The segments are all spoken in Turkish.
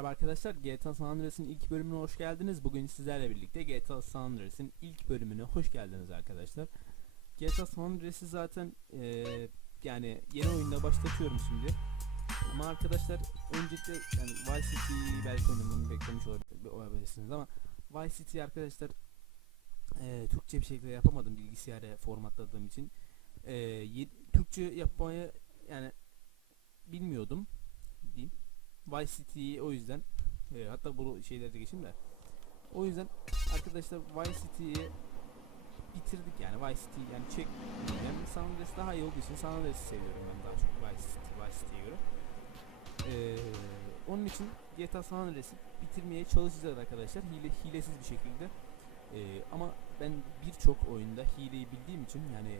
Merhaba arkadaşlar, GTA San Andreas'ın ilk bölümüne hoş geldiniz. Bugün sizlerle birlikte GTA San Andreas'ın ilk bölümüne hoş geldiniz arkadaşlar. GTA San Andreas'ı zaten eee, yani yeni oyunda başlatıyorum şimdi. Ama arkadaşlar öncelikle yani Vice City'yi belki oynamamı beklemiş olabilir- olabilirsiniz ama Vice City arkadaşlar eee, Türkçe bir şekilde yapamadım bilgisayara formatladığım için. Ye- Türkçe yapmayı yani bilmiyordum diyeyim. Vice City'yi o yüzden e, hatta bu şeylerde geçeyim de o yüzden arkadaşlar Vice City'yi bitirdik yani Vice City yani çek yani San Andreas daha iyi olduğu için San Andreas'ı seviyorum ben daha çok Vice City Vice City'ye göre. Ee, onun için GTA San Andreas'ı bitirmeye çalışacağız arkadaşlar hile hilesiz bir şekilde. Ee, ama ben birçok oyunda hileyi bildiğim için yani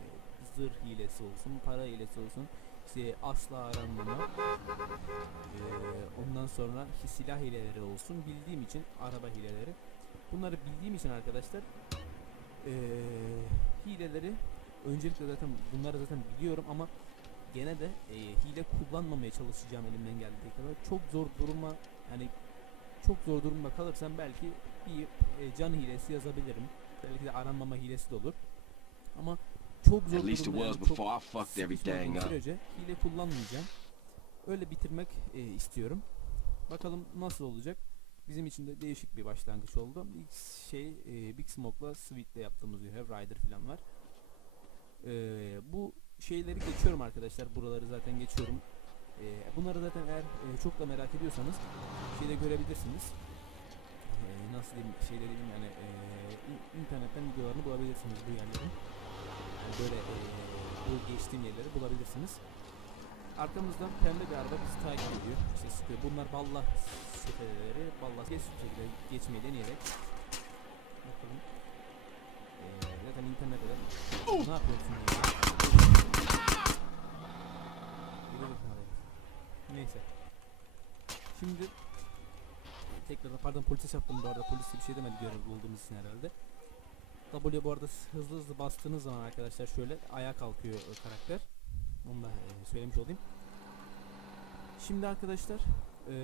zırh hilesi olsun, para hilesi olsun, işte asla aranmama, ee, ondan sonra silah hileleri olsun bildiğim için araba hileleri. Bunları bildiğim için arkadaşlar ee, hileleri öncelikle zaten bunları zaten biliyorum ama gene de ee, hile kullanmamaya çalışacağım elimden geldiği kadar. Çok zor duruma yani çok zor durumda kalırsam belki bir ee, can hilesi yazabilirim. Belki de aranmama hilesi de olur. Ama çok zor At least it durumda çok before I fucked sıkışmadığım everything up. sürece hile kullanmayacağım. Öyle bitirmek e, istiyorum. Bakalım nasıl olacak. Bizim için de değişik bir başlangıç oldu. İlk şey e, Big Smoke'la Sweet'le yaptığımız görev Rider falan var. E, bu şeyleri geçiyorum arkadaşlar. Buraları zaten geçiyorum. E, bunları zaten eğer e, çok da merak ediyorsanız şeyde görebilirsiniz. E, nasıl diyeyim şeyleri diyeyim yani e, in- internetten videolarını bulabilirsiniz bu yerlerin. Böyle e, bu geçtiğim yerleri bulabilirsiniz. Arkamızdan pembe bir araba bizi takip ediyor. İşte sıkıyor. Bunlar ballah seferleri. Ballah geç şekilde geçmeyi deneyerek. Bakalım. Ee, zaten internette de ne yapıyorsun. Neyse. Şimdi tekrar pardon polise çarptım bu arada. Polis bir şey demedi görev bulduğumuz için herhalde. W bu arada hızlı hızlı bastığınız zaman arkadaşlar şöyle ayağa kalkıyor karakter. Onu da e, söylemiş olayım. Şimdi arkadaşlar e,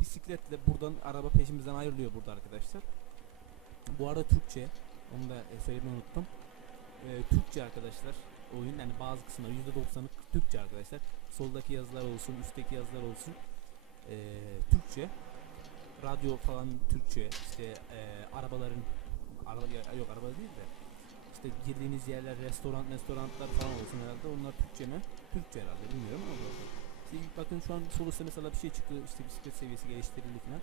bisikletle buradan araba peşimizden ayrılıyor burada arkadaşlar. Bu arada Türkçe. Onu da e, söylemeyi unuttum. E, Türkçe arkadaşlar. Oyun yani bazı kısımlar %90'ı Türkçe arkadaşlar. Soldaki yazılar olsun, üstteki yazılar olsun. E, Türkçe. Radyo falan Türkçe. İşte e, arabaların araba yok araba değil de işte girdiğiniz yerler restoran restoranlar falan olsun herhalde onlar Türkçe mi? Türkçe herhalde bilmiyorum ama bakın. İşte bakın şu an sol üstte mesela bir şey çıktı işte bisiklet seviyesi geliştirildi falan.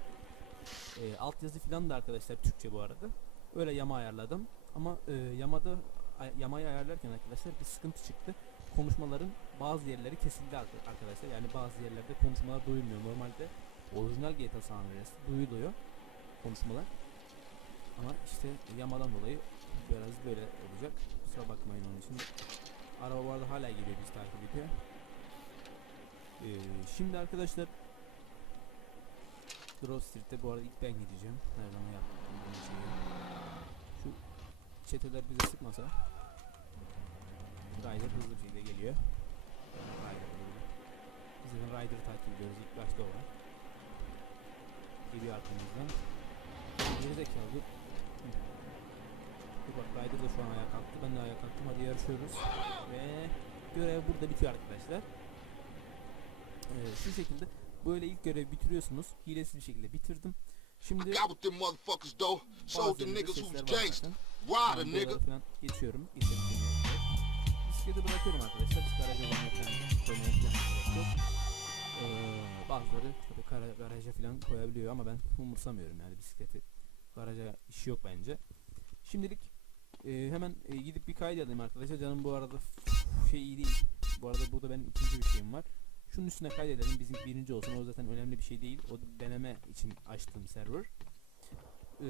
E, altyazı falan da arkadaşlar Türkçe bu arada. Öyle yama ayarladım ama e, yamada ay- yamayı ayarlarken arkadaşlar bir sıkıntı çıktı. Konuşmaların bazı yerleri kesildi arka- arkadaşlar. Yani bazı yerlerde konuşmalar duyulmuyor. Normalde orijinal GTA San Andreas'ta duyuluyor konuşmalar. Ama işte yamadan dolayı biraz böyle olacak. Kusura bakmayın onun için. Araba bu arada hala geliyor bizi takip ediyor. Ee, şimdi arkadaşlar Grove Street'te bu arada ilk ben gideceğim. Her zaman yaptığım şeyi. Şu çeteler bize sıkmasa Ryder hızlı bir şekilde geliyor. Geliyor. Biz zaten Ryder'ı takip ediyoruz ilk başta o var. Geliyor arkamızdan. Geri zekalı. Hı. Dur bak Ryder da şu an ayağa kalktı. Ben de ayağa kalktım. Hadi yarışıyoruz. Ve görev burada bitiyor arkadaşlar. Ee, şu şekilde böyle ilk görevi bitiriyorsunuz. Hilesiz bir şekilde bitirdim. Şimdi bazı niggas falan geçiyorum. Bisikleti bırakıyorum arkadaşlar. Hiç garaja falan koymaya falan gerek yok. Ee, bazıları tabii garaja falan koyabiliyor ama ben umursamıyorum yani bisikleti. Garaja işi yok bence. Şimdilik e, hemen e, gidip bir kaydedelim arkadaşlar. Canım bu arada şey iyi değil. Bu arada burada benim ikinci bir şeyim var. Şunun üstüne kaydedelim. Bizim birinci olsun. O zaten önemli bir şey değil. O deneme için açtığım server. Ee,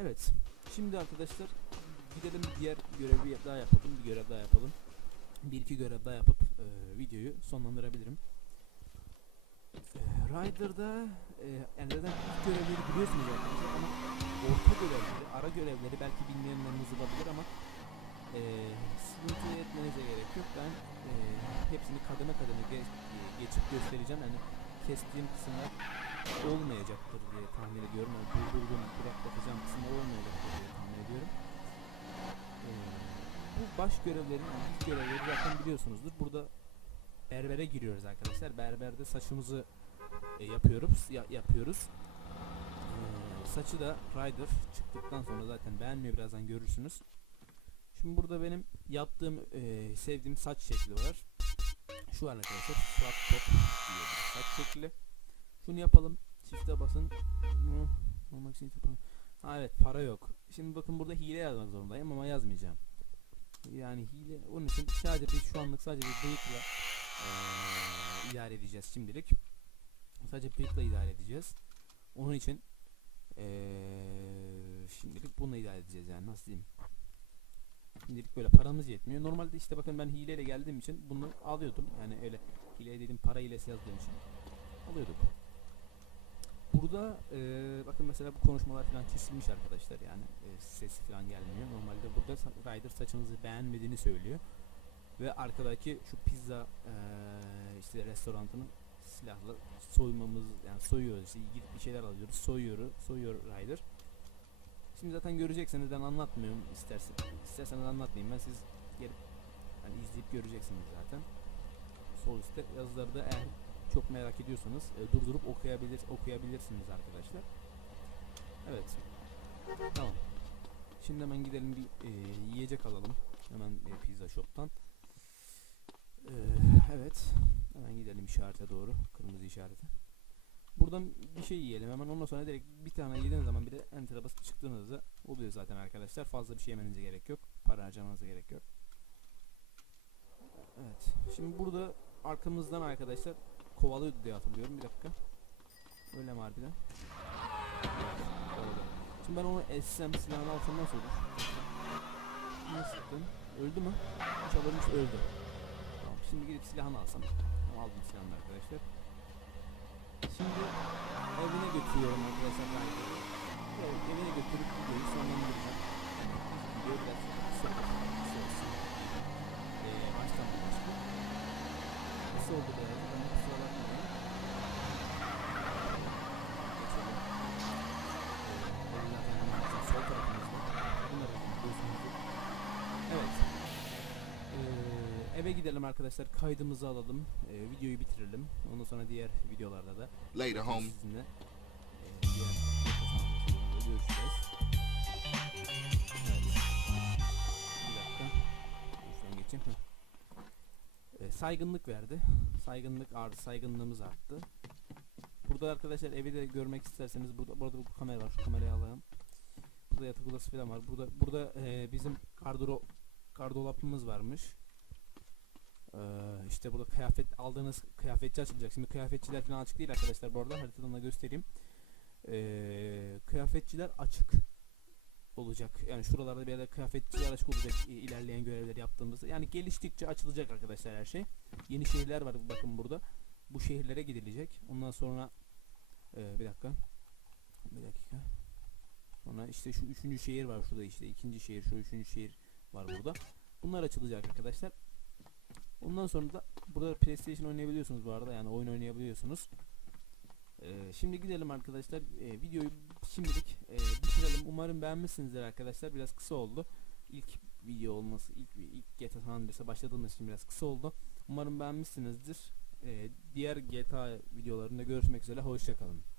evet. Şimdi arkadaşlar gidelim diğer görevi daha yapalım. Bir görev daha yapalım. Bir iki görev daha yapıp e, videoyu sonlandırabilirim. E, Rider'da e, yani zaten görevleri biliyorsunuz arkadaşlar ama orta görevleri, ara görevleri belki bilmeyenleriniz olabilir ama e, sıkıntı etmenize gerek yok. Ben e, hepsini kademe kademe ge- geçip göstereceğim. Yani kestiğim kısımlar olmayacaktır diye tahmin ediyorum. Yani durdurduğum, duraklatacağım kısımlar olmayacaktır diye tahmin ediyorum. Ee, bu baş görevlerin, yani ilk görevleri zaten biliyorsunuzdur. Burada berbere giriyoruz arkadaşlar. Berberde saçımızı e, yapıyoruz. Ya, yapıyoruz. Ee, saçı da Ryder çıktıktan sonra zaten beğenmiyor birazdan görürsünüz. Şimdi burada benim yaptığım e, sevdiğim saç şekli var. Şu var arkadaşlar. Flat top saç şekli. Şunu yapalım. Çifte basın. Olmak için. Ha evet para yok. Şimdi bakın burada hile yazmak zorundayım ama yazmayacağım. Yani hile onun için sadece biz şu anlık sadece bir bıyıkla eee idare edeceğiz şimdilik. Sadece bıyıkla idare edeceğiz. Onun için eee şimdilik bununla idare edeceğiz yani nasıl diyeyim. Şimdilik böyle paramız yetmiyor. Normalde işte bakın ben hileyle geldiğim için bunu alıyordum. Yani öyle hile dediğim para hilesi yazdığım için alıyorduk. Burada eee, bakın mesela bu konuşmalar falan kesilmiş arkadaşlar yani eee, sesi falan gelmiyor. Normalde burada Ryder saçınızı beğenmediğini söylüyor. Ve arkadaki şu pizza eee, işte restoranının silahla soymamız yani soyuyoruz işte gidip bir şeyler alıyoruz soyuyoruz soyuyor Ryder. Şimdi zaten göreceksiniz ben anlatmıyorum istersen isterseniz anlatmayayım ben siz gelip hani izleyip göreceksiniz zaten. Sol üstte yazıları da eğer çok merak ediyorsanız e, durdurup okuyabilir okuyabilirsiniz arkadaşlar. Evet. Tamam. Şimdi hemen gidelim bir e, yiyecek alalım. Hemen e, pizza shop'tan. E, evet. Hemen gidelim işarete doğru. Kırmızı işarete. Buradan bir şey yiyelim hemen ondan sonra direkt bir tane yediğiniz zaman bir de enter'a basıp çıktığınızda oluyor zaten arkadaşlar. Fazla bir şey yemenize gerek yok. Para harcamanıza gerek yok. Evet. Şimdi burada arkamızdan arkadaşlar kovalıyordu diye hatırlıyorum. Bir dakika. Öyle mi harbiden? Öyle. Şimdi ben onu essem silahını alsam nasıl olur? Öldü mü? Çalırmış öldü. Tamam şimdi gidip silahını alsam. Aldım silahını arkadaşlar. Şimdi evine götürüyorum arkadaşlar. Evine götürüp videoyu sonlandıracağım. Video biraz kısa olsun. Kısa olsun. Ee, baştan başlayalım. Kısa oldu biraz. Ama kusura bakmayın. Geçelim. Ee, evin zaten hemen sol tarafımızda. Bunları biliyorsunuzdur. Evet. Ee, eve gidelim arkadaşlar. Kaydımızı alalım. Ee, videoyu bitirelim. Ondan sonra diğer videolarda da Later, homie. sizinle e, diğer videolarda görüşeceğiz. Evet. Bir dakika. Şuradan geçeyim. Heh. E, saygınlık verdi. Saygınlık arttı. Saygınlığımız arttı. Burada arkadaşlar evi de görmek isterseniz burada burada bu kamera var. Şu kamerayı alalım. Burada yatak odası falan var. Burada burada e, bizim gardırop gardolapımız varmış. Ee, işte burada kıyafet aldığınız kıyafetçi açılacak. Şimdi kıyafetçiler falan açık değil arkadaşlar bu arada haritadan da göstereyim. Ee, kıyafetçiler açık olacak. Yani şuralarda bir yerde kıyafetçiler açık olacak ilerleyen görevleri yaptığımızda. Yani geliştikçe açılacak arkadaşlar her şey. Yeni şehirler var bakın burada. Bu şehirlere gidilecek. Ondan sonra ee, bir dakika. Bir dakika. Sonra işte şu üçüncü şehir var şurada işte ikinci şehir şu üçüncü şehir var burada. Bunlar açılacak arkadaşlar. Ondan sonra da burada PlayStation oynayabiliyorsunuz bu arada yani oyun oynayabiliyorsunuz. Ee, şimdi gidelim arkadaşlar. Ee, videoyu şimdilik e, bitirelim. Umarım beğenmişsinizdir arkadaşlar. Biraz kısa oldu. İlk video olması, ilk ilk GTA San Andreas'a başladığımız için biraz kısa oldu. Umarım beğenmişsinizdir. Ee, diğer GTA videolarında görüşmek üzere. Hoşçakalın.